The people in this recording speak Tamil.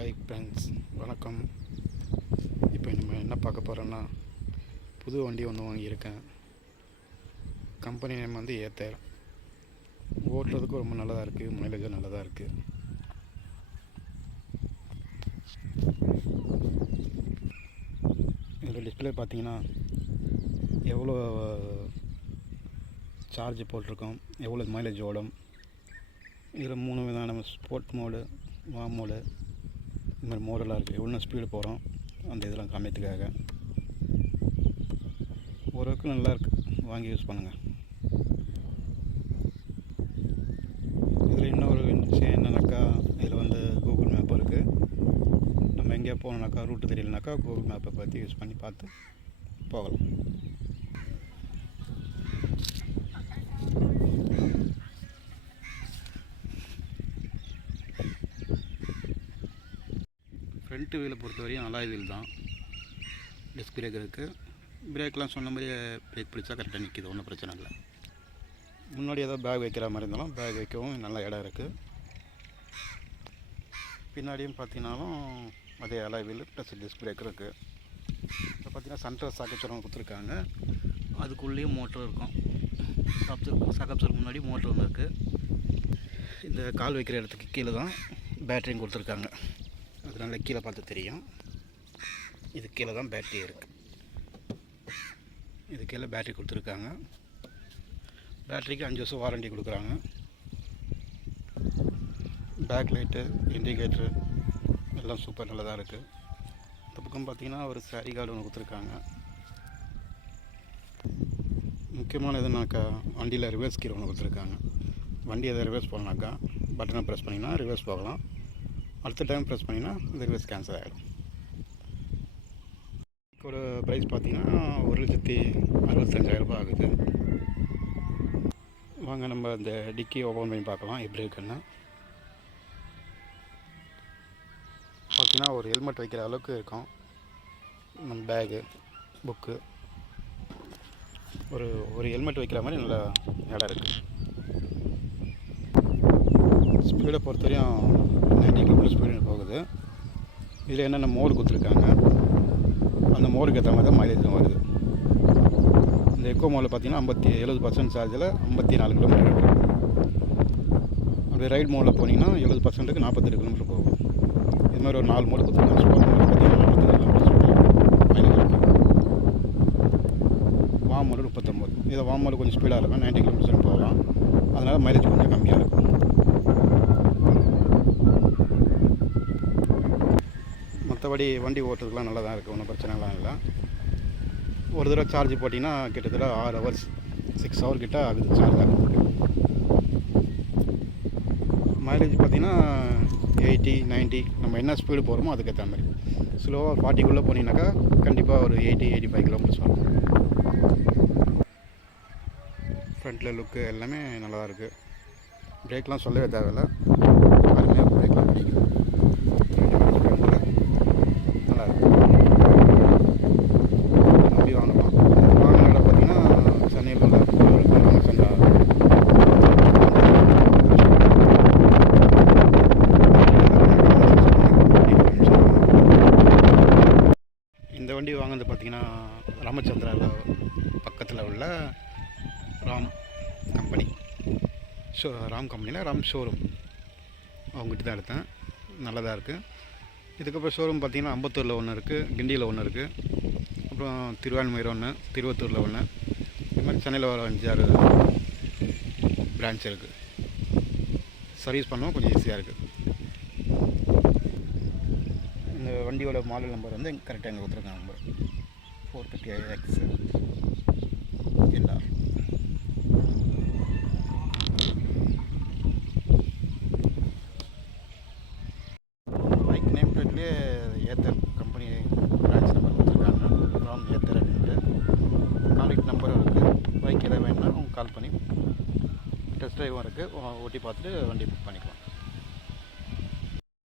ஹாய் ஃப்ரெண்ட்ஸ், வணக்கம். இப்போ நம்ம என்ன பார்க்க போகிறோன்னா, புது வண்டி ஒன்று வாங்கியிருக்கேன். கம்பெனி நேம் வந்து ஏத்தர். ஓட்டுறதுக்கும் ரொம்ப நல்லதாக இருக்குது, மைலேஜும் நல்லதாக இருக்குது. இதில் டிஸ்பிளே பார்த்தீங்கன்னா எவ்வளோ சார்ஜ் போட்டிருக்கோம், எவ்வளோ மைலேஜ் ஓடும். இதில் 3 விதமான ஸ்போர்ட் மோடு, வார்ம் மோடு, இந்த மாதிரி மோடெல்லாம் இருக்குது. எவ்வளோ ஸ்பீடு போகிறோம் அந்த இதெல்லாம் காமியத்துக்காக ஓரளவுக்கு நல்லாயிருக்கு. வாங்கி யூஸ் பண்ணுங்கள். இதில் இன்னொரு விஷயம் என்னன்னாக்கா, இதில் வந்து கூகுள் மேப் இருக்குது. நம்ம எங்கேயா போகணுன்னாக்கா, ரூட்டு தெரியலனாக்கா கூகுள் மேப்பை பற்றி யூஸ் பண்ணி பார்த்து போகலாம். ஃப்ரண்ட்டு வீலை பொறுத்த வரையும் அலாய் வீல் தான். டிஸ்க் பிரேக் இருக்குது. பிரேக்லாம் சொன்ன மாதிரியே பிரேக் பிடிச்சா கரெக்டாக நிற்கிது, ஒன்றும் பிரச்சனை இல்லை. முன்னாடி ஏதோ பேக் வைக்கிற மாதிரி இருந்தாலும் பேக் வைக்கவும் நல்ல இடம் இருக்குது. பின்னாடியும் பார்த்தீங்கன்னாலும் அதே alloy wheel plus disc brake இருக்குது. இப்போ பார்த்தீங்கன்னா சென்ட்ரல் சாக்கப்சர் கொடுத்துருக்காங்க. அதுக்குள்ளேயும் மோட்டர் இருக்கும். சாக்கப்சருக்கு முன்னாடி மோட்டர் ஒன்று இருக்குது. இந்த கால் வைக்கிற இடத்துக்கு கீழே தான் பேட்டரியும் கொடுத்துருக்காங்க. அதனால் கீழே பார்த்து தெரியும். இது கீழே தான் பேட்டரி இருக்குது. இது கீழே பேட்டரி கொடுத்துருக்காங்க. பேட்டரிக்கு 5 வருஷம் வாரண்டி கொடுக்குறாங்க. பேக் லைட்டு, இண்டிகேட்ரு எல்லாம் சூப்பர் நல்லதாக இருக்குது. இந்த பக்கம் பார்த்திங்கன்னா ஒரு சாரி கார்டு ஒன்று கொடுத்துருக்காங்க. முக்கியமான எதுனாக்கா, வண்டியில் ரிவர்ஸ் கீர் ஒன்று கொடுத்துருக்காங்க. வண்டி எதை ரிவர்ஸ் போகணுனாக்கா பட்டனை ப்ரெஸ் பண்ணிங்கன்னா ரிவர்ஸ் போகலாம். அடுத்த டைம் ப்ரெஸ் பண்ணிங்கன்னா இந்த ரிவர்ஸ் கேன்சல் ஆகிடும். ஒரு ப்ரைஸ் பார்த்திங்கன்னா 1,65,000 ஆகுது. வாங்க நம்ம இந்த டிக்கி ஓப்பன் பண்ணி பார்க்கலாம் எப்படி இருக்குன்னு. பார்த்திங்கன்னா ஒரு ஹெல்மெட் வைக்கிற அளவுக்கு இருக்கும். நம்ம பேகு, புக்கு, ஒரு ஹெல்மெட் வைக்கிற மாதிரி நல்ல இடம் இருக்குது. ஸ்பீடை பொறுத்தவரையும் 90 km ஸ்பீடு போகுது. இதில் என்னென்ன மோடு கொடுத்துருக்காங்க, அந்த மோடுக்கு ஏற்ற மாதிரி தான் மைலேஜும் வருது. இந்த எக்கோ மோடில் பார்த்தீங்கன்னா 70% சார்ஜில் 54 km இருக்கும். அப்படி ரைட் மோடில் போனீங்கன்னா 70%க்கு 48 km போகும். இது மாதிரி ஒரு 4 மோடு கொடுத்துருக்காங்க. ஸ்போர்ட் மோடில் பார்த்தீங்கன்னா 44 km மைலேஜ் இருக்குது. Warm mode 39. இதை வார்ம் மோடு கொஞ்சம் ஸ்பீடாக இருக்கும், 90 km போகலாம். அதனால் மைலேஜ் கொஞ்சம் கம்மியாக இருக்கும். மற்றபடி வண்டி ஓட்டுறதுக்குலாம் நல்லா தான் இருக்குது, ஒன்றும் பிரச்சனைலாம் இல்லை. ஒரு தடவை சார்ஜ் போட்டிங்கன்னா கிட்டத்தட்ட 6 ஹவர்ஸ் 6 ஹவர் கிட்ட ஆகுது சார்ஜ் ஆகிறதுக்கு. மைலேஜ் பார்த்திங்கன்னா 80, 90 நம்ம என்ன ஸ்பீடு போகிறோமோ அதுக்கேற்ற மாதிரி. ஸ்லோவாக 40க்குள்ளே போனீங்கன்னாக்கா கண்டிப்பாக ஒரு 80-85 km வரும். ஃப்ரண்ட்டில் லுக்கு எல்லாமே நல்லா தான் இருக்குது. பிரேக்லாம் சொல்லவே தேவையில்லை, அருமையாக பிரேக்லாம் பிடிக்குது. நல்லா இருக்குது. நம்பி வாங்கலாம். வாங்கின இடம் பார்த்திங்கன்னா சென்னையில் உள்ள ராமச்சந்திரா. இந்த வண்டி வாங்கினது பார்த்திங்கன்னா ராமச்சந்திராவில் பக்கத்தில் உள்ள ராம் கம்பெனி. ராம் கம்பெனியில் ராம் ஷோரூம் அவங்ககிட்ட தான் எடுத்தேன். நல்லதாக இருக்குது. இதுக்கப்புறம் ஷோரூம் பார்த்திங்கன்னா அம்பத்தூரில் ஒன்று இருக்குது, கிண்டியில் ஒன்று இருக்குது, அப்புறம் திருவான்மையூர் ஒன்று, திருவத்தூரில் ஒன்று, இது மாதிரி சென்னையில் ஒரு 5-6 பிரான்ச் இருக்குது. சர்வீஸ் பண்ணவும் கொஞ்சம் ஈஸியாக இருக்குது. இந்த வண்டியோட மாடல் நம்பர் வந்து கரெக்டாக எங்கே கொடுத்துருக்காங்க. நம்பர் 450X எல்லாம். ஏத்தர் கம்பெனி பிரான்ச் நம்பர் கொடுத்துருக்காங்க, ராம் ஏத்தர் அப்படின்ட்டு. கான்டாக்ட் நம்பரும் இருக்குது. பைக் எதாவது வேணுன்னா அவங்க கால் பண்ணி டெஸ்ட் ட்ரைவும் இருக்குது, ஓட்டி பார்த்துட்டு வண்டி புக் பண்ணிக்கலாம்.